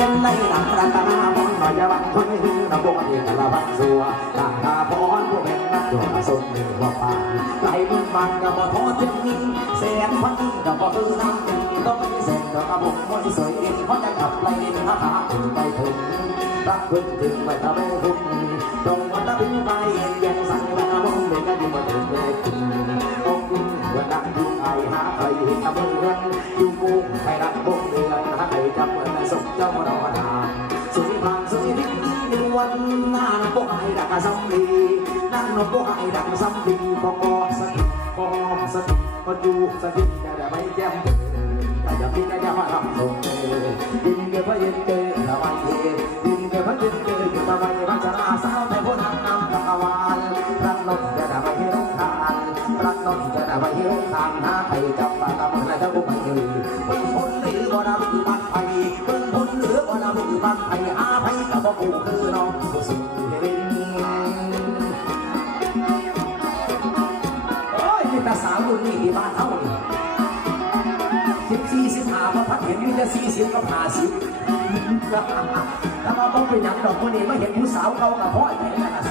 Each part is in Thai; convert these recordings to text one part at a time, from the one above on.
เป็นในหลังรัตนามองหน่อยจะบังคนหื้อระบบเอกละบังสัวตาตาพรผู้เป็นนักโยนสมมือว่าป่าไหลมึงบังกับบ่ท้อเจ็บนิ่งแสนพันกับบ่คือน้ำเป็นต้องมีเส้นกับระบุกมวยสวยเองเพราะจะขับไล่หาหาถึงใจถึงรักเพิ่งถึงไปทำให้ทุกตรงวันตะบินไปเยังสั่งละมองเด็กก็ยิ่งมาถึงเด็กองค์วัน นั้นยุ่งไอหาใครเห็นตะเบือนอยู่กุ้งใครรักบุกเดือนหาใครจับเหมือนสมเจ้ามรดาสุริพานสุริพิษในวันหน้าพวกไอ้ดักสัมลีนั่นนพวกไอ้ดักสัมลีก็กอสกิกอสกิก็อยู่สกิแต่ได้ไม่แจ่มแต่อย่าพิจารณาว่าทำส่งดินเก็บไว้เย็นเกยระบ ได้ไปที่ร้องทานหาใครจับปากกับอะไรเจ้าบุ้งไปเลยเบิ่งพ้นหรือบ่ดำบ้านไผ่เบิ่งพ้นหรือบ่ดำบ้านไผ่อาไผ่กับบ่กูคือน้องผู้สุดเด่นโอ้ยมีแต่สาวรุ่นนี้ที่บ้านเท่านี่สิบสี่สิบห้าพอพัดเห็นมีแต่สี่สิบกับห้าสิบถ้ามาบ้อกเป็นหยังดอกคนนี้มาเห็นผู้สาวเขากับพ่อไหนนั่นนะ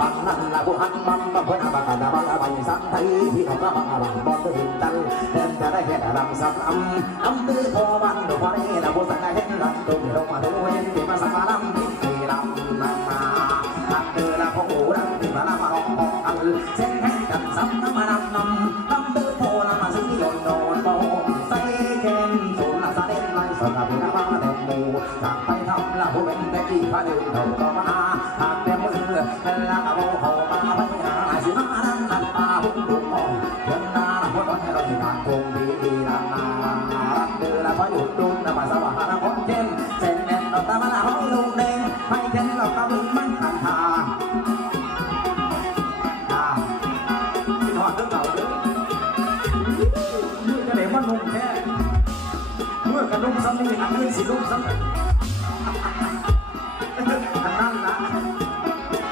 ตาพ่อปังนั่นละผู้หันบังบังเพื่อนบังกันบังอะไรสังไทยที่เขาก็บังบังบอลถึงตันเดินจะได้แค่รำสักลำลำตื้อพอวันดอกพอนี่ละผู้สังเกตลำตุ้งลงมาดูเห็นที่มาสักลำที่ลำนั่นมาตัดเดินละพ่อโอ้ลำที่มาละมาร้องอันเส้นแห่งกันซ้ำน้ำมานำนำลำตื้อพอละมาซื้อยนนอนโบใส่เกมสูนละสะเด็นในสนามพิณาบ้าแตงโมจากไปทำละผู้เป็นแต่ที่พาเดินเท่าต่อมา คงดีดีนานารับเดือละพายุดุนมาสว่างนะคนเช่นเส้นแน่นเราตามาละห้องลุงเด้งไม่เช่นเราตาบึงมันขันทาอ่าที่นอนเรื่องเก่าเด้อมือจะเดี๋ยวมันนุ่มแค่เมื่อกระนุ่มซ้ำนี่อันนี้สินุ่มซ้ำอันนั่นนะ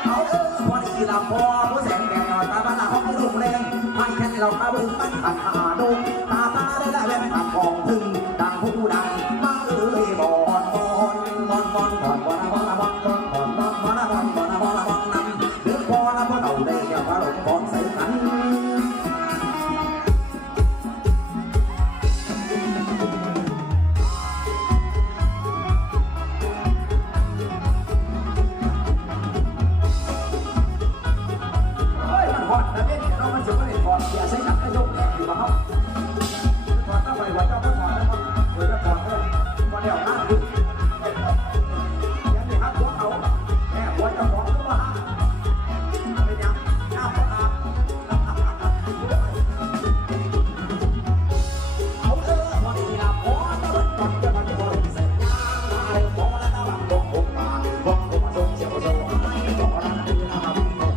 เอาเออพอดีละพอผู้แสงแดดนอยตาบ้านละห้องลุ่มแรงไม่แค่เราตาบึงมันขันทา